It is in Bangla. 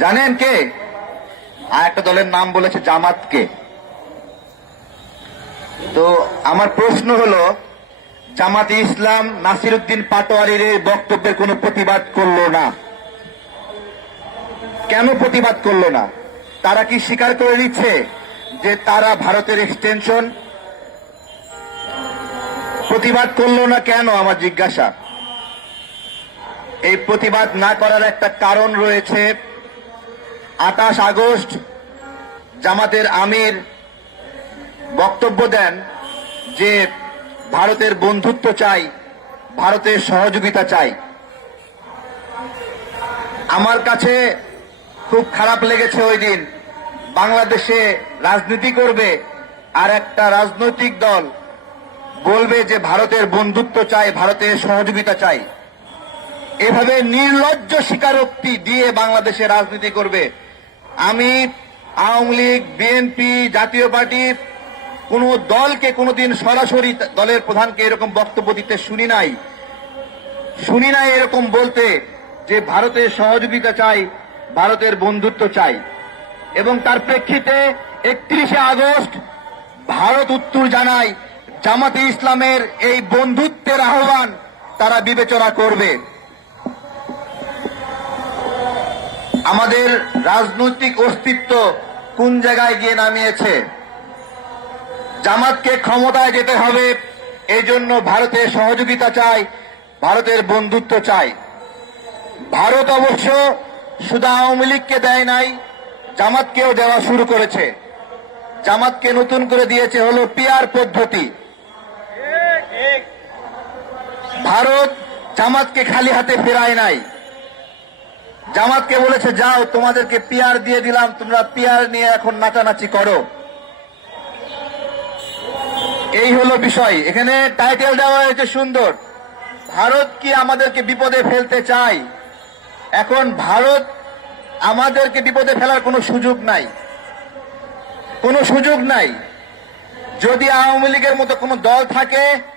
জানেন? কে? আর একটা দলের নাম বলেছে জামাতকে তো আমার প্রশ্ন হলো, জামাতে ইসলাম নাসিরুদ্দিন পাটোয়ারির এই বক্তব্যের কোনো প্রতিবাদ করল না? কেন প্রতিবাদ করল না? তারা কি স্বীকার করে নিচ্ছে যে তারা ভারতের এক্সটেনশন প্রতিবাদ করল না কেন? আমার জিজ্ঞাসা। এই প্রতিবাদ না করার একটা কারণ রয়েছে। আঠাশ আগস্ট জামাতের আমির বক্তব্য দেন যে ভারতের বন্ধুত্ব চাই, ভারতের সহযোগিতা চাই। আমার কাছে খুব খারাপ লেগেছে ওই দিন। বাংলাদেশে রাজনীতি করবে আর একটা রাজনৈতিক দল বলবে যে ভারতের বন্ধুত্ব চাই, ভারতের সহযোগিতা চাই। এভাবে নির্লজ্জ স্বীকারোক্তি দিয়ে বাংলাদেশে রাজনীতি করবে। আমি আওয়ামী লীগ বিএনপি জাতীয় পার্টি, কোন দলকে কোনোদিন সরাসরি দলের প্রধানকে এরকম বক্তব্য দিতে শুনি নাই। শুনি নাই এরকম বলতে যে ভারতের সহযোগিতা চাই, ভারতের বন্ধুত্ব চাই। এবং তার প্রেক্ষিতে একত্রিশে আগস্ট ভারত উত্তর জানায়, জামাতে ইসলামের এই বন্ধুত্বের আহ্বান তারা বিবেচনা করবে। আমাদের রাজনৈতিক অস্তিত্ব কোন জায়গায় গিয়ে নামিয়েছে? জামাতকে ক্ষমতায় যেতে হবে এই জন্য ভারতের সহযোগিতা চাই, ভারতের বন্ধুত্ব চাই। ভারত অবশ্য শুধু আওয়ামী লীগকে দেয় নাই, জামাতকেও দেওয়া শুরু করেছে। জামাতকে নতুন করে দিয়েছে হলো পিয়ার পদ্ধতি। ভারত জামাতকে খালি হাতে ফেরায় নাই। জামাতকে বলেছে, যাও, তোমাদেরকে পিয়ার দিয়ে দিলাম, তোমরা পিয়ার নিয়ে এখন নাচানাচি করো। এই হলো বিষয়। এখানে টাইটেল দেওয়া হয়েছে সুন্দর। ভারত কি আমাদেরকে বিপদে ফেলতে চায়? এখন ভারত আমাদেরকে বিপদে ফেলার কোনো সুযোগ নাই। কোনো সুযোগ নাই। যদি আওয়ামী লীগের মতো কোনো দল থাকে